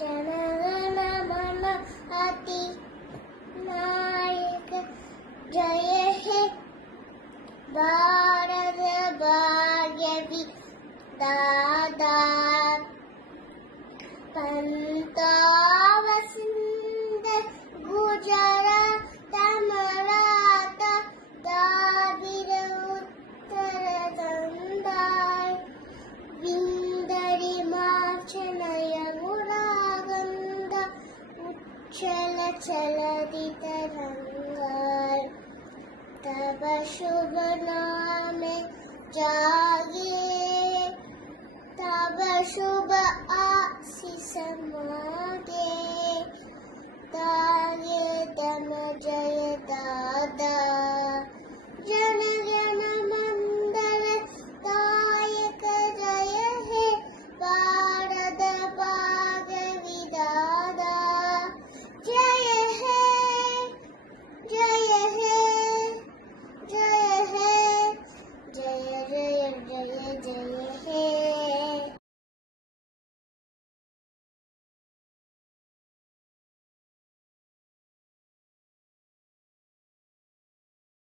ಜನಗಣ ಮನ ಅತಿ ನಾಯಕ ಜಯ ಹೇ ಭಾರತ ಭಾಗ್ಯ ವಿಧಾತಾ पंताव सिंध गुजरात मराठा द्राविड उत्तर कन्नड़ विंध्य यमुना गंगा उच्चल चलति तरंगा तब शुभ नामे जागे तब शुभ आशीष मांगे।